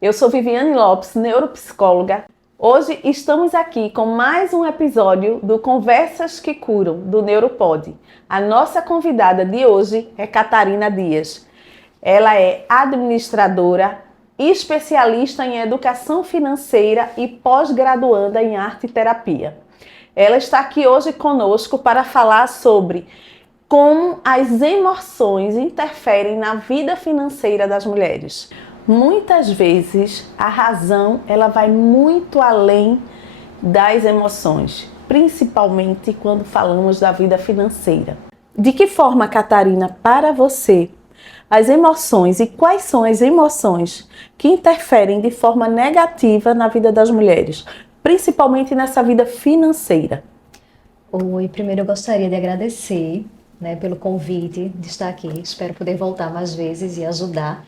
Eu sou Viviane Lopes, neuropsicóloga. Hoje estamos aqui com mais um episódio do Conversas que Curam, do Neuropod. A nossa convidada de hoje é Catarina Dias. Ela é administradora, especialista em educação financeira e pós-graduanda em arte e terapia. Ela está aqui hoje conosco para falar sobre como as emoções interferem na vida financeira das mulheres. Muitas vezes a razão ela vai muito além das emoções, principalmente quando falamos da vida financeira. De que forma, Catarina, para você, as emoções e quais são as emoções que interferem de forma negativa na vida das mulheres, principalmente nessa vida financeira? Oi, primeiro eu gostaria de agradecer, pelo convite de estar aqui. Espero poder voltar mais vezes e ajudar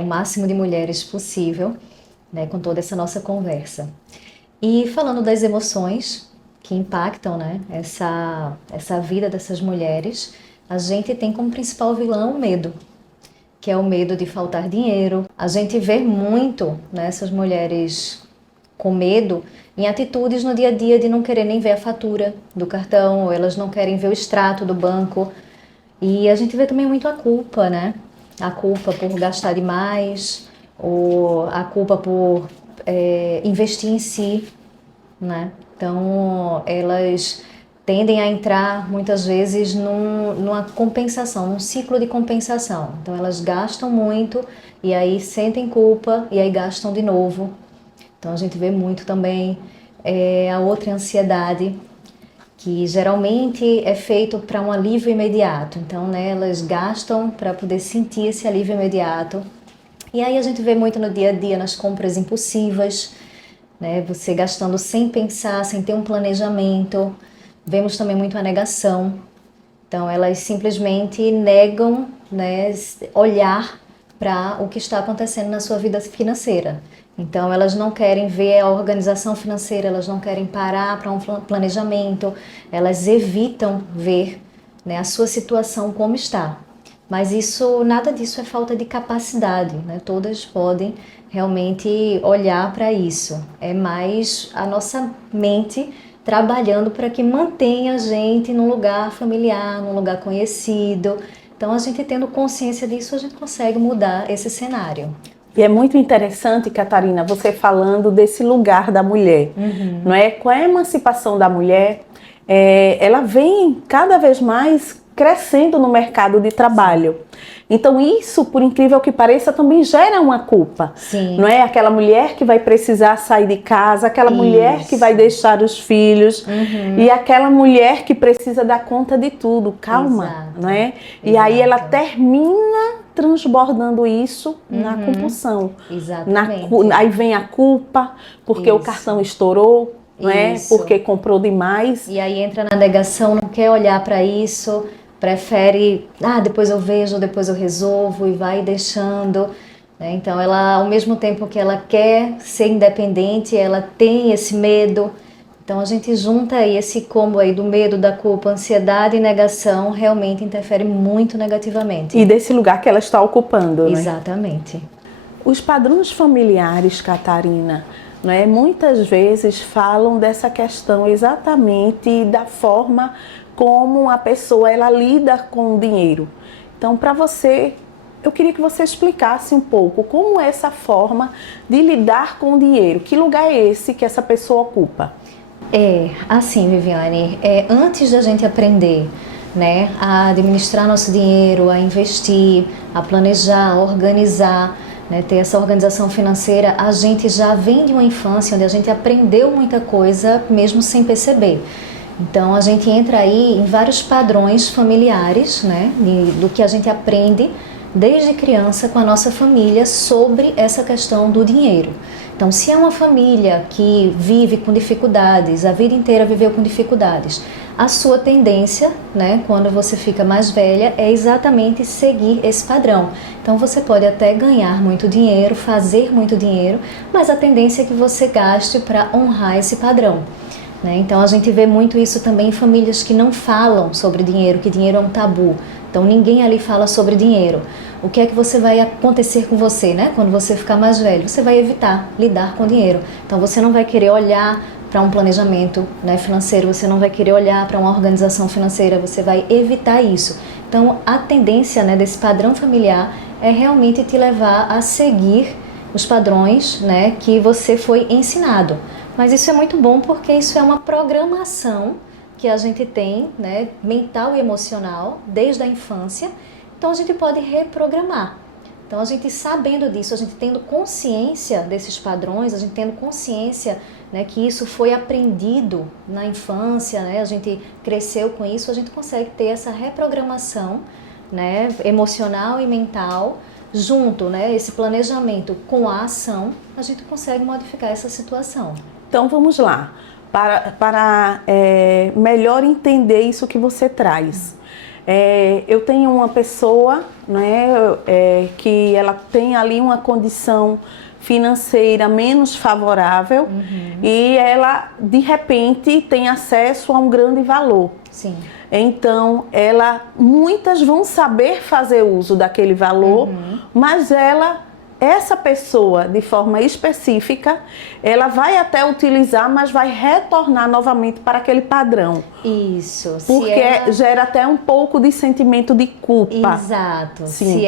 o máximo de mulheres possível, com toda essa nossa conversa. E falando das emoções que impactam, essa vida dessas mulheres, a gente tem como principal vilão o medo, que é o medo de faltar dinheiro. A gente vê muito essas mulheres com medo em atitudes no dia a dia de não querer nem ver a fatura do cartão, ou elas não querem ver o extrato do banco. E a gente vê também muito a culpa, A culpa por gastar demais, ou a culpa por investir em si, Então, elas tendem a entrar muitas vezes numa compensação, num ciclo de compensação. Então, elas gastam muito e aí sentem culpa e aí gastam de novo. Então, a gente vê muito também a outra ansiedade, que geralmente é feito para um alívio imediato. Então, elas gastam para poder sentir esse alívio imediato. E aí a gente vê muito no dia a dia, nas compras impulsivas, você gastando sem pensar, sem ter um planejamento. Vemos também muito a negação. Então, elas simplesmente negam, olhar para o que está acontecendo na sua vida financeira. Então, elas não querem ver a organização financeira, elas não querem parar para um planejamento, elas evitam ver a sua situação como está. Mas nada disso é falta de capacidade, Todas podem realmente olhar para isso. É mais a nossa mente trabalhando para que mantenha a gente num lugar familiar, num lugar conhecido. Então, a gente tendo consciência disso, a gente consegue mudar esse cenário. E é muito interessante, Catarina, você falando desse lugar da mulher, não é? Com a emancipação da mulher, ela vem cada vez mais crescendo no mercado de trabalho. Então isso, por incrível que pareça, também gera uma culpa. Sim. Não é? Aquela mulher que vai precisar sair de casa, aquela mulher que vai deixar os filhos e aquela mulher que precisa dar conta de tudo. Calma, Exato. não é? Exato. E aí ela termina transbordando isso na compulsão. Exatamente. Aí vem a culpa, porque o cartão estourou, não é? Porque comprou demais. E aí entra na negação, não quer olhar para isso, prefere, depois eu vejo, depois eu resolvo, e vai deixando. Então, ela, ao mesmo tempo que ela quer ser independente, ela tem esse medo. Então, a gente junta aí esse combo aí do medo, da culpa, ansiedade e negação, realmente interfere muito negativamente. E desse lugar que ela está ocupando, Exatamente. Os padrões familiares, Catarina, muitas vezes falam dessa questão exatamente da forma como a pessoa ela lida com o dinheiro. Então, para você, eu queria que você explicasse um pouco como é essa forma de lidar com o dinheiro. Que lugar é esse que essa pessoa ocupa? Assim, Viviane, antes da gente aprender, a administrar nosso dinheiro, a investir, a planejar, a organizar, ter essa organização financeira, a gente já vem de uma infância onde a gente aprendeu muita coisa mesmo sem perceber. Então, a gente entra aí em vários padrões familiares, do que a gente aprende desde criança com a nossa família sobre essa questão do dinheiro. Então, se é uma família que vive com dificuldades, a vida inteira viveu com dificuldades, a sua tendência, quando você fica mais velha, é exatamente seguir esse padrão. Então, você pode até ganhar muito dinheiro, fazer muito dinheiro, mas a tendência é que você gaste para honrar esse padrão. Então, a gente vê muito isso também em famílias que não falam sobre dinheiro, que dinheiro é um tabu. Então, ninguém ali fala sobre dinheiro. o que é que você vai acontecer com você, né? Quando você ficar mais velho, você vai evitar lidar com dinheiro. Então você não vai querer olhar para um planejamento, né, financeiro, você não vai querer olhar para uma organização financeira, você vai evitar isso. Então a tendência, né, desse padrão familiar é realmente te levar a seguir os padrões, né, que você foi ensinado. Mas isso é muito bom porque isso é uma programação que a gente tem, né, mental e emocional desde a infância. Então a gente pode reprogramar. Então a gente sabendo disso, a gente tendo consciência desses padrões, a gente tendo consciência, né, que isso foi aprendido na infância, né, a gente cresceu com isso, a gente consegue ter essa reprogramação, né, emocional e mental, junto, né, esse planejamento com a ação, a gente consegue modificar essa situação. Então vamos lá, para melhor entender isso que você traz. Eu tenho uma pessoa, né, que ela tem ali uma condição financeira menos favorável e ela de repente tem acesso a um grande valor. Sim. Então, muitas vão saber fazer uso daquele valor, mas essa pessoa, de forma específica, ela vai até utilizar, mas vai retornar novamente para aquele padrão. Isso. Porque gera até um pouco de sentimento de culpa. Exato. Sim.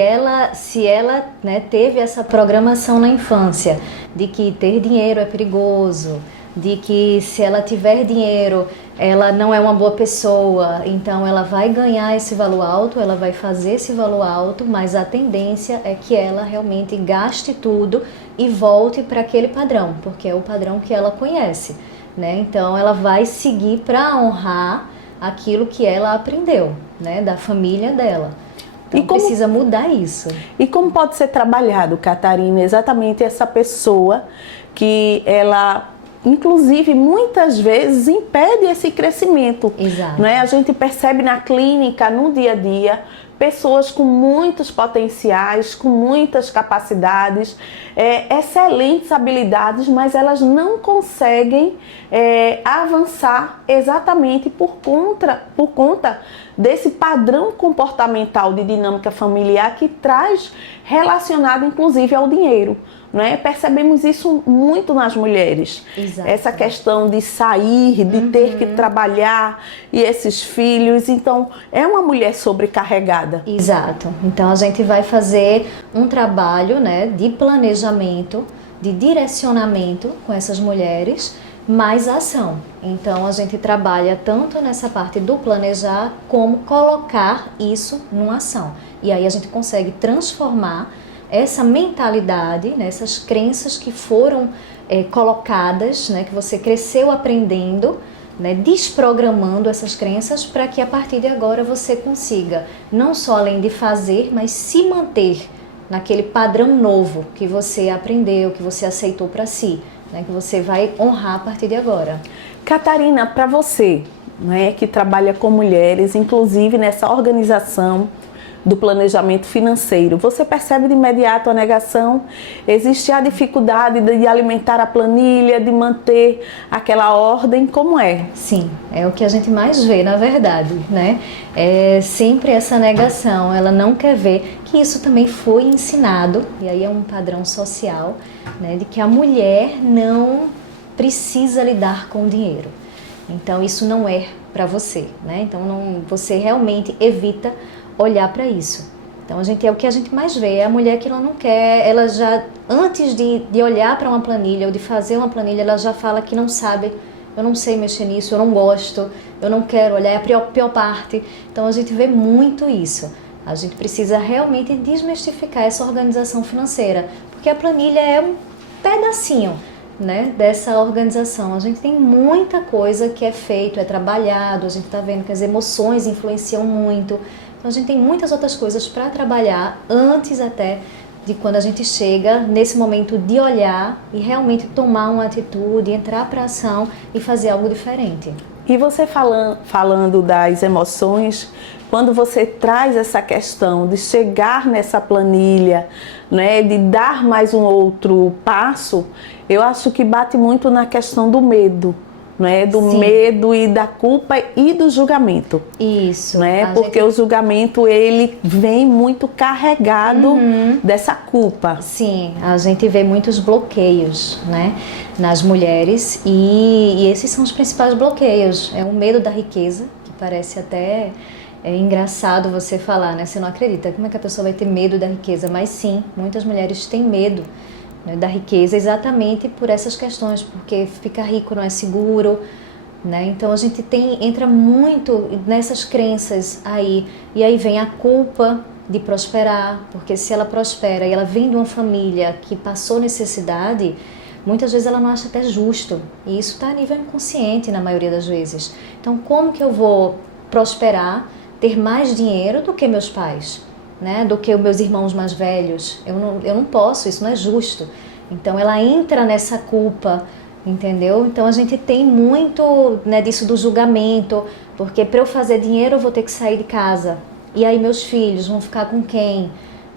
Se ela, né, teve essa programação na infância de que ter dinheiro é perigoso, de que se ela tiver dinheiro, ela não é uma boa pessoa, então ela vai ganhar esse valor alto, ela vai fazer esse valor alto, mas a tendência é que ela realmente gaste tudo e volte para aquele padrão, porque é o padrão que ela conhece, né? Então ela vai seguir para honrar aquilo que ela aprendeu, né, da família dela. Então precisa mudar isso. E como pode ser trabalhado, Catarina, exatamente essa pessoa que ela, inclusive, muitas vezes impede esse crescimento. Exato. Não é? A gente percebe na clínica, no dia a dia, pessoas com muitos potenciais, com muitas capacidades, excelentes habilidades, mas elas não conseguem avançar exatamente por conta desse padrão comportamental de dinâmica familiar que traz relacionado, inclusive, ao dinheiro. Né? Percebemos isso muito nas mulheres. Exato. Essa questão de sair, de ter que trabalhar e esses filhos. Então, é uma mulher sobrecarregada. Exato. Então, a gente vai fazer um trabalho, né, de planejamento, de direcionamento com essas mulheres, mais ação. Então, a gente trabalha tanto nessa parte do planejar, como colocar isso numa ação. E aí a gente consegue transformar essa mentalidade, né, essas crenças que foram colocadas, né, que você cresceu aprendendo, né, desprogramando essas crenças para que a partir de agora você consiga não só além de fazer, mas se manter naquele padrão novo que você aprendeu, que você aceitou para si, né, que você vai honrar a partir de agora. Catarina, para você, né, que trabalha com mulheres, inclusive nessa organização do planejamento financeiro, você percebe de imediato a negação? Existe a dificuldade de alimentar a planilha, de manter aquela ordem? Como é? Sim, é o que a gente mais vê, na verdade, né? É sempre essa negação, ela não quer ver que isso também foi ensinado, e aí é um padrão social, né, de que a mulher não precisa lidar com o dinheiro. Então isso não é para você, né? Então você realmente evita olhar para isso. Então é o que a gente mais vê, é a mulher que ela não quer, ela já, antes de olhar para uma planilha ou de fazer uma planilha, ela já fala que não sabe, eu não sei mexer nisso, eu não gosto, eu não quero olhar, é a pior parte. Então a gente vê muito isso. A gente precisa realmente desmistificar essa organização financeira, porque a planilha é um pedacinho, né, dessa organização. A gente tem muita coisa que é feito, é trabalhado, a gente está vendo que as emoções influenciam muito. Então a gente tem muitas outras coisas para trabalhar antes até de quando a gente chega nesse momento de olhar e realmente tomar uma atitude, entrar para ação e fazer algo diferente. E você falando das emoções, quando você traz essa questão de chegar nessa planilha, né, de dar mais um outro passo, eu acho que bate muito na questão do medo. não é? Do Sim. medo e da culpa e do julgamento. Isso. Né? A Porque gente- o julgamento, ele vem muito carregado dessa culpa. Sim, a gente vê muitos bloqueios, né, nas mulheres e esses são os principais bloqueios. É o medo da riqueza, que parece até engraçado você falar, né? Você não acredita, como é que a pessoa vai ter medo da riqueza? Mas sim, muitas mulheres têm medo, né, da riqueza exatamente por essas questões, porque ficar rico não é seguro, né? Então a gente entra muito nessas crenças aí, e aí vem a culpa de prosperar, porque se ela prospera e ela vem de uma família que passou necessidade, muitas vezes ela não acha até justo, e isso está a nível inconsciente na maioria das vezes. Então como que eu vou prosperar, ter mais dinheiro do que meus pais, né? Do que os meus irmãos mais velhos? Eu não posso, isso não é justo. Então ela entra nessa culpa, entendeu? Então a gente tem muito, né, disso do julgamento, porque para eu fazer dinheiro eu vou ter que sair de casa. E aí meus filhos vão ficar com quem?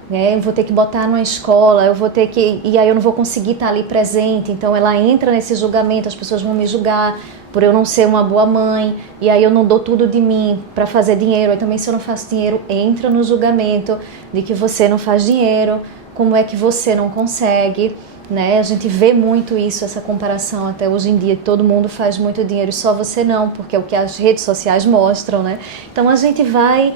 Né? Eu vou ter que botar numa escola, eu vou ter que... E aí eu não vou conseguir estar ali presente. Então ela entra nesse julgamento, as pessoas vão me julgar por eu não ser uma boa mãe. E aí eu não dou tudo de mim para fazer dinheiro. Aí também se eu não faço dinheiro, entra no julgamento de que você não faz dinheiro. Como é que você não consegue? Né? A gente vê muito isso, essa comparação até hoje em dia, todo mundo faz muito dinheiro e só você não, porque é o que as redes sociais mostram, né? Então a gente vai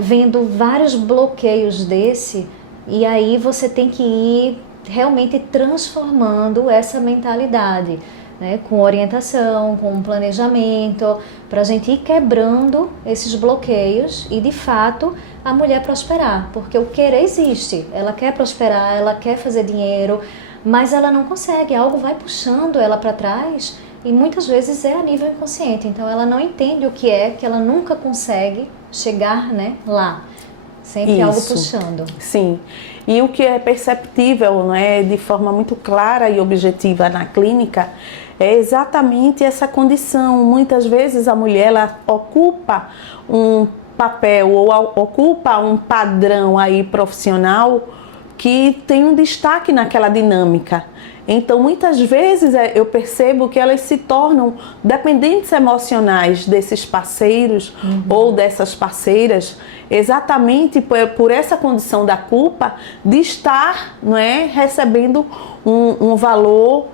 vendo vários bloqueios desse, e aí você tem que ir realmente transformando essa mentalidade, né? Com orientação, com planejamento, para a gente ir quebrando esses bloqueios e de fato a mulher prosperar, porque o querer existe, ela quer prosperar, ela quer fazer dinheiro, mas ela não consegue, algo vai puxando ela para trás e muitas vezes é a nível inconsciente, então ela não entende o que é, que ela nunca consegue chegar, né, lá, sempre algo puxando. Sim, e o que é perceptível, não é, de forma muito clara e objetiva na clínica é exatamente essa condição. Muitas vezes a mulher ela ocupa um papel ou ocupa um padrão aí profissional que tem um destaque naquela dinâmica. Então, muitas vezes eu percebo que elas se tornam dependentes emocionais desses parceiros ou dessas parceiras, exatamente por essa condição da culpa de estar, não é, recebendo um valor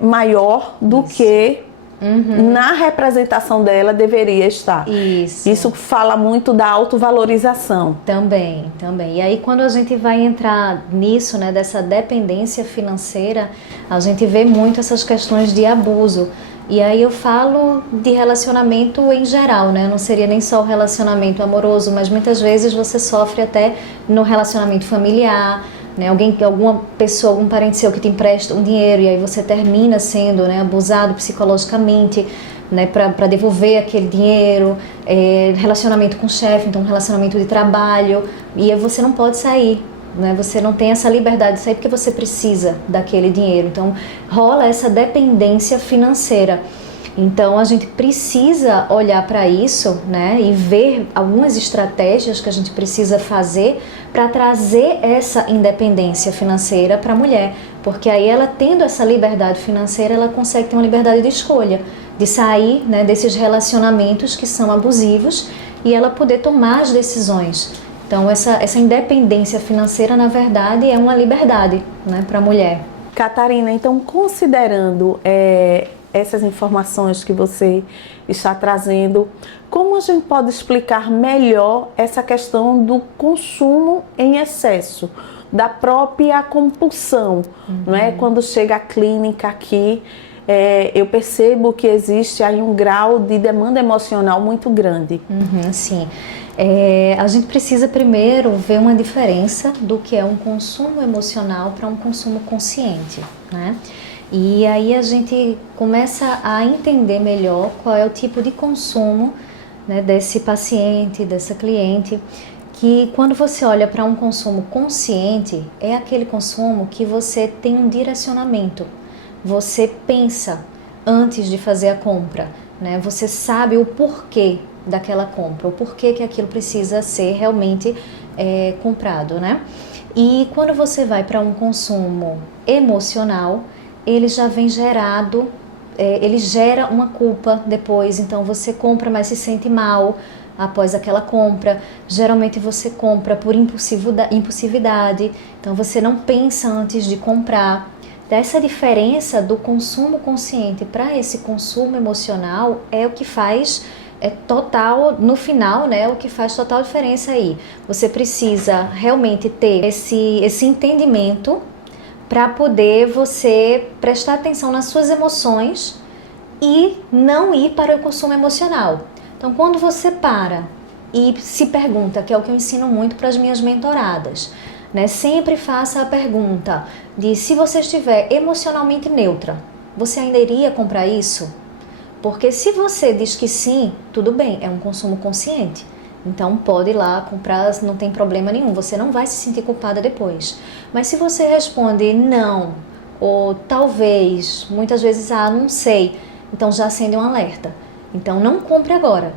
maior do que na representação dela deveria estar. Isso fala muito da autovalorização. Também. E aí quando a gente vai entrar nisso, né, dessa dependência financeira, a gente vê muito essas questões de abuso. E aí eu falo de relacionamento em geral, né? Não seria nem só o relacionamento amoroso, mas muitas vezes você sofre até no relacionamento familiar, né? Alguma pessoa, algum parente seu que te empresta um dinheiro e aí você termina sendo, né, abusado psicologicamente, né, para devolver aquele dinheiro, relacionamento com o chefe, então relacionamento de trabalho, e aí você não pode sair, né, você não tem essa liberdade de sair porque você precisa daquele dinheiro, então rola essa dependência financeira. Então a gente precisa olhar para isso, né, e ver algumas estratégias que a gente precisa fazer para trazer essa independência financeira para a mulher, porque aí ela tendo essa liberdade financeira, ela consegue ter uma liberdade de escolha, de sair, né, desses relacionamentos que são abusivos e ela poder tomar as decisões. Então essa independência financeira, na verdade, é uma liberdade, né, para a mulher. Catarina, então considerando essas informações que você está trazendo, como a gente pode explicar melhor essa questão do consumo em excesso, da própria compulsão, não é? Quando chega à clínica aqui, eu percebo que existe aí um grau de demanda emocional muito grande. Sim. A gente precisa primeiro ver uma diferença do que é um consumo emocional para um consumo consciente, né? E aí a gente começa a entender melhor qual é o tipo de consumo, né, desse paciente, dessa cliente, que quando você olha para um consumo consciente, é aquele consumo que você tem um direcionamento, você pensa antes de fazer a compra, né? Você sabe o porquê daquela compra, o porquê que aquilo precisa ser realmente comprado, né? E quando você vai para um consumo emocional, ele já vem gerado ele gera uma culpa depois, então você compra, mas se sente mal após aquela compra. Geralmente você compra por impulsividade, então você não pensa antes de comprar. Dessa diferença do consumo consciente para esse consumo emocional é o que faz total, no final, né, o que faz total diferença aí. Você precisa realmente ter esse entendimento para poder você prestar atenção nas suas emoções e não ir para o consumo emocional. Então, quando você para e se pergunta, que é o que eu ensino muito para as minhas mentoradas, né? Sempre faça a pergunta de se você estiver emocionalmente neutra, você ainda iria comprar isso? Porque se você diz que sim, tudo bem, é um consumo consciente. Então pode ir lá comprar, não tem problema nenhum, você não vai se sentir culpada depois. Mas se você responde não, ou talvez, muitas vezes, não sei, então já acende um alerta. Então não compre agora,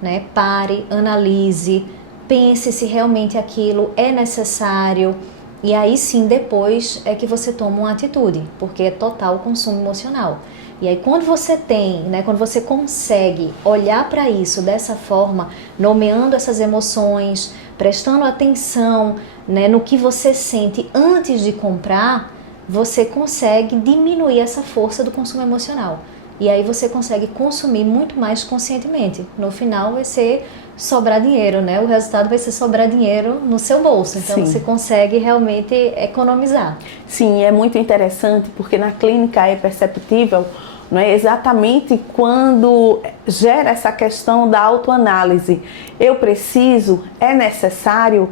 né? Pare, analise, pense se realmente aquilo é necessário e aí sim depois é que você toma uma atitude, porque é total consumo emocional. E aí quando você tem, né, quando você consegue olhar para isso dessa forma, nomeando essas emoções, prestando atenção, né, no que você sente antes de comprar, você consegue diminuir essa força do consumo emocional. E aí você consegue consumir muito mais conscientemente. No final vai ser sobrar dinheiro, né? O resultado vai ser sobrar dinheiro no seu bolso. Então Sim. você consegue realmente economizar. Sim, é muito interessante porque na clínica é perceptível, não é, exatamente quando gera essa questão da autoanálise. Eu preciso, é necessário,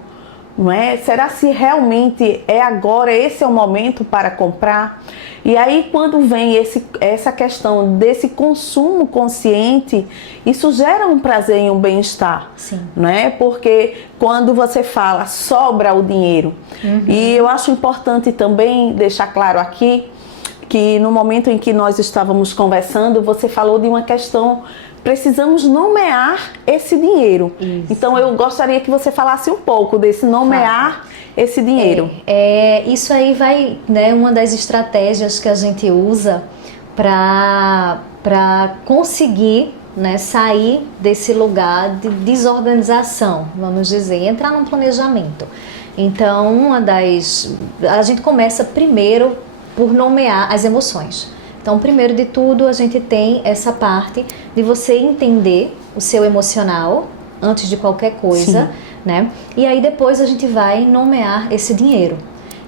não é? Será se realmente é agora, esse é o momento para comprar? E aí quando vem essa questão desse consumo consciente, isso gera um prazer e um bem-estar, não é? Porque quando você fala sobra o dinheiro, e eu acho importante também deixar claro aqui que no momento em que nós estávamos conversando, você falou de uma questão, precisamos nomear esse dinheiro. Isso. Então eu gostaria que você falasse um pouco desse nomear esse dinheiro. Isso aí vai, né, uma das estratégias que a gente usa para conseguir, né, sair desse lugar de desorganização, vamos dizer, entrar num planejamento. Então a gente começa primeiro por nomear as emoções. Então, primeiro de tudo, a gente tem essa parte de você entender o seu emocional antes de qualquer coisa, né? E aí depois a gente vai nomear esse dinheiro.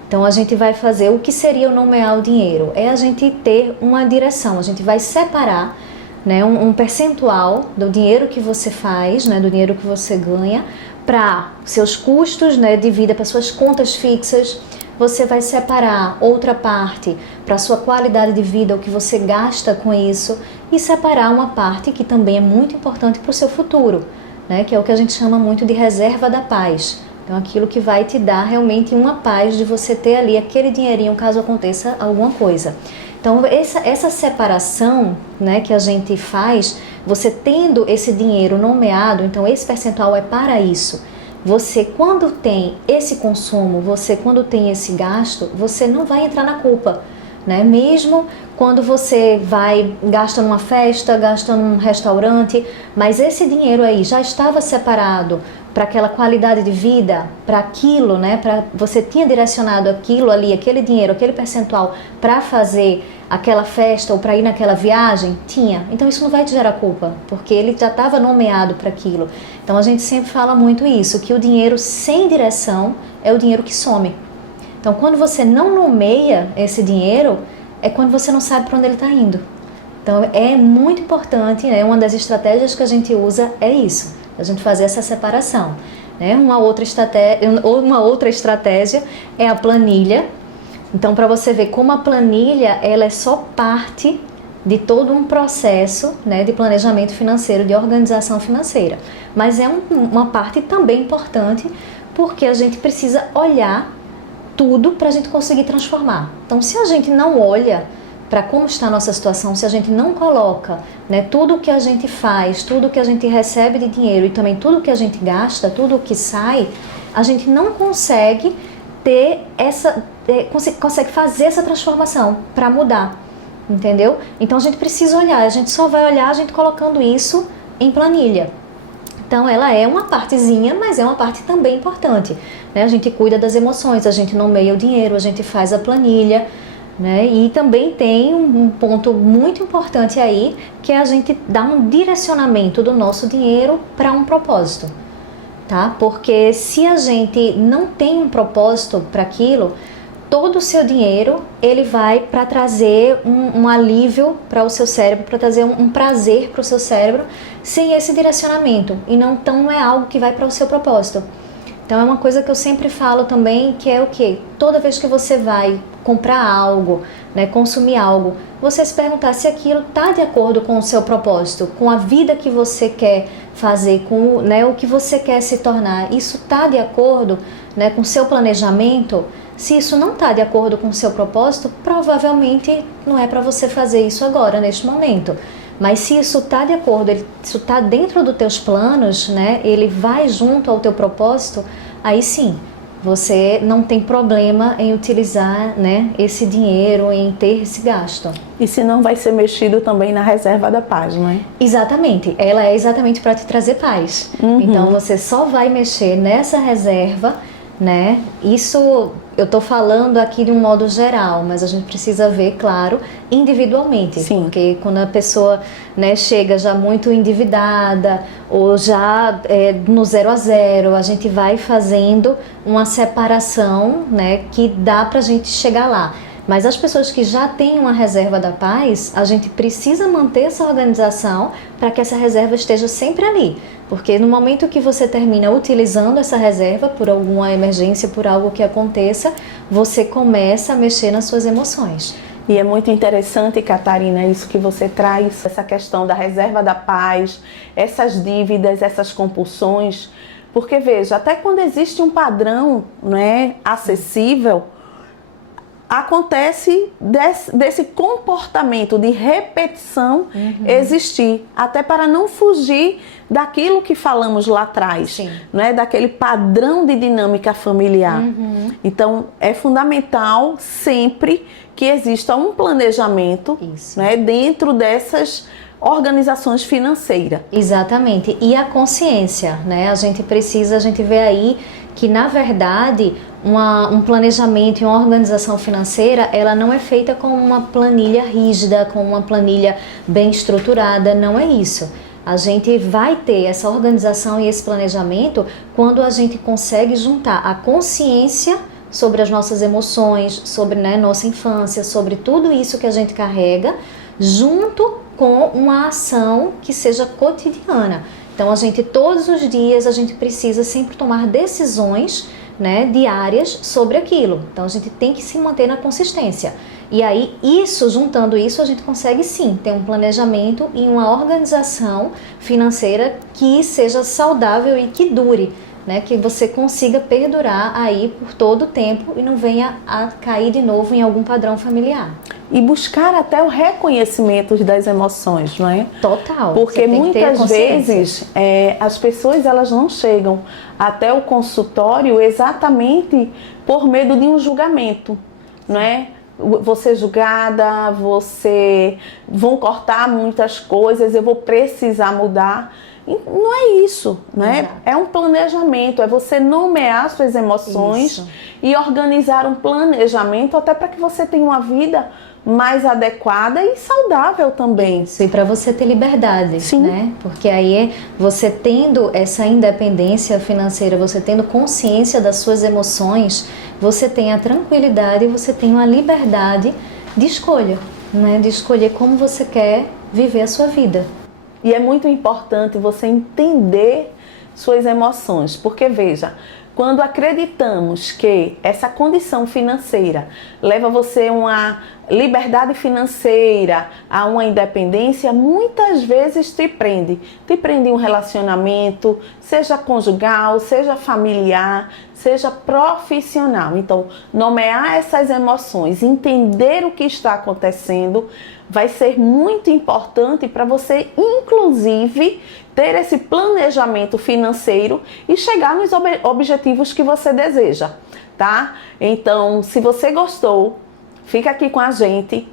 Então, a gente vai fazer o que seria o nomear o dinheiro. É a gente ter uma direção, a gente vai separar, né, um percentual do dinheiro que você faz, né, do dinheiro que você ganha, para seus custos, né, de vida, para suas contas fixas. Você vai separar outra parte para a sua qualidade de vida, o que você gasta com isso, e separar uma parte que também é muito importante para o seu futuro, né? Que é o que a gente chama muito de reserva da paz. Então, aquilo que vai te dar realmente uma paz de você ter ali aquele dinheirinho caso aconteça alguma coisa. Então, essa separação, né, que a gente faz, você tendo esse dinheiro nomeado, então esse percentual é para isso. Você, quando tem esse consumo, você quando tem esse gasto, você não vai entrar na culpa, né? Mesmo quando você gasta numa festa, gasta num restaurante, mas esse dinheiro aí já estava separado para aquela qualidade de vida, para aquilo, né? Você tinha direcionado aquilo ali, aquele dinheiro, aquele percentual para fazer aquela festa ou para ir naquela viagem? Tinha. Então isso não vai te gerar culpa, porque ele já estava nomeado para aquilo. Então a gente sempre fala muito isso, que o dinheiro sem direção é o dinheiro que some. Então quando você não nomeia esse dinheiro, é quando você não sabe para onde ele está indo. Então é muito importante, né? Uma das estratégias que a gente usa é isso, a gente fazer essa separação, né? Uma outra estratégia é a planilha. Então, para você ver como a planilha, ela é só parte de todo um processo, né, de planejamento financeiro, de organização financeira. Mas é uma parte também importante, porque a gente precisa olhar tudo para a gente conseguir transformar. Então, se a gente não olha para como está a nossa situação, se a gente não coloca, né, tudo o que a gente faz, tudo o que a gente recebe de dinheiro e também tudo o que a gente gasta, tudo o que sai, a gente não consegue consegue fazer essa transformação para mudar. entendeu? Então a gente precisa olhar, a gente só vai olhar a gente colocando isso em planilha. Então ela é uma partezinha, mas é uma parte também importante, né? A gente cuida das emoções, a gente nomeia o dinheiro, a gente faz a planilha, né? E também tem um ponto muito importante aí, que é a gente dar um direcionamento do nosso dinheiro para um propósito, tá? Porque se a gente não tem um propósito para aquilo, todo o seu dinheiro ele vai para trazer um alívio para o seu cérebro, para trazer um prazer para o seu cérebro, sem esse direcionamento, e não é algo que vai para o seu propósito. Então é uma coisa que eu sempre falo também, que é o quê? Toda vez que você vai comprar algo, né, consumir algo, você se perguntar se aquilo está de acordo com o seu propósito, com a vida que você quer fazer, com, né, o que você quer se tornar. Isso está de acordo, né, com o seu planejamento? Se isso não está de acordo com o seu propósito, provavelmente não é para você fazer isso agora, neste momento. Mas se isso está de acordo, isso está dentro dos teus planos, né, ele vai junto ao teu propósito, aí sim, você não tem problema em utilizar, né, esse dinheiro, em ter esse gasto. E se não vai ser mexido também na reserva da paz, não é? Exatamente, ela é exatamente para te trazer paz. Então você só vai mexer nessa reserva, né? Isso eu estou falando aqui de um modo geral, mas a gente precisa ver, claro, individualmente. Sim. Porque quando a pessoa, né, chega já muito endividada ou já no 0 a 0, a gente vai fazendo uma separação, né, que dá para a gente chegar lá. Mas as pessoas que já têm uma reserva da paz, a gente precisa manter essa organização para que essa reserva esteja sempre ali. Porque no momento que você termina utilizando essa reserva por alguma emergência, por algo que aconteça, você começa a mexer nas suas emoções. E é muito interessante, Catarina, isso que você traz, essa questão da reserva da paz, essas dívidas, essas compulsões. Porque, veja, até quando existe um padrão, né, acessível, acontece desse comportamento de repetição existir, até para não fugir daquilo que falamos lá atrás, né? Daquele padrão de dinâmica familiar. Então, é fundamental sempre que exista um planejamento, né, dentro dessas organizações financeiras. Exatamente. E a consciência, né? A gente vê aí que, na verdade, um planejamento e uma organização financeira, ela não é feita com uma planilha rígida, com uma planilha bem estruturada, não é isso. A gente vai ter essa organização e esse planejamento quando a gente consegue juntar a consciência sobre as nossas emoções, sobre, né, nossa infância, sobre tudo isso que a gente carrega, junto com uma ação que seja cotidiana. Então, todos os dias, a gente precisa sempre tomar decisões, né, diárias sobre aquilo. Então, a gente tem que se manter na consistência. E aí, juntando isso, a gente consegue sim ter um planejamento e uma organização financeira que seja saudável e que dure, né, que você consiga perdurar aí por todo o tempo e não venha a cair de novo em algum padrão familiar. E buscar até o reconhecimento das emoções, não é? Total. Porque muitas vezes as pessoas elas não chegam até o consultório exatamente por medo de um julgamento, não é? Você julgada, vão cortar muitas coisas, eu vou precisar mudar. Não é isso, né? É um planejamento, é você nomear suas emoções e organizar um planejamento até para que você tenha uma vida mais adequada e saudável também. Isso, e para você ter liberdade, né? Porque aí você tendo essa independência financeira, você tendo consciência das suas emoções, você tem a tranquilidade e você tem uma liberdade de escolha, né? De escolher como você quer viver a sua vida. E é muito importante você entender suas emoções, porque veja, quando acreditamos que essa condição financeira leva você a uma liberdade financeira, a uma independência, muitas vezes te prende em um relacionamento, seja conjugal, seja familiar, seja profissional. Então, nomear essas emoções, entender o que está acontecendo, vai ser muito importante para você, inclusive, ter esse planejamento financeiro e chegar nos objetivos que você deseja, tá? Então, se você gostou, fica aqui com a gente,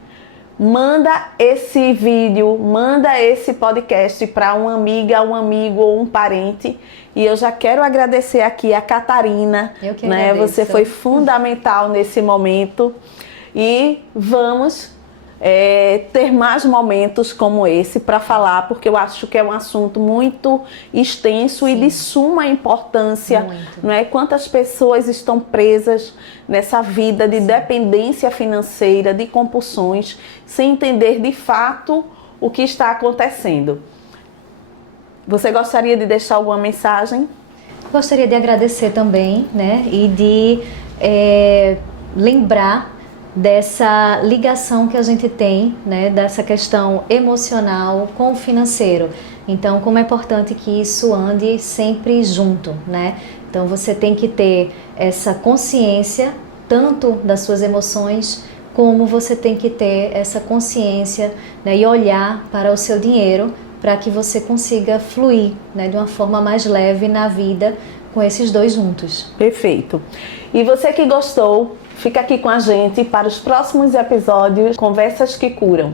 manda esse vídeo, manda esse podcast para uma amiga, um amigo ou um parente. E eu já quero agradecer aqui a Catarina, Eu que né? agradeço. Você foi fundamental nesse momento e vamos ter mais momentos como esse para falar, porque eu acho que é um assunto muito extenso. Sim. E de suma importância, não é? Quantas pessoas estão presas nessa vida de dependência financeira, de compulsões, sem entender de fato o que está acontecendo. Você gostaria de deixar alguma mensagem? Gostaria de agradecer também, né? E de lembrar dessa ligação que a gente tem, né, dessa questão emocional com o financeiro. Então, como é importante que isso ande sempre junto, né? Então, você tem que ter essa consciência tanto das suas emoções, como você tem que ter essa consciência, né, e olhar para o seu dinheiro para que você consiga fluir, né, de uma forma mais leve na vida com esses dois juntos. Perfeito. E você que gostou, fica aqui com a gente para os próximos episódios Conversas que Curam.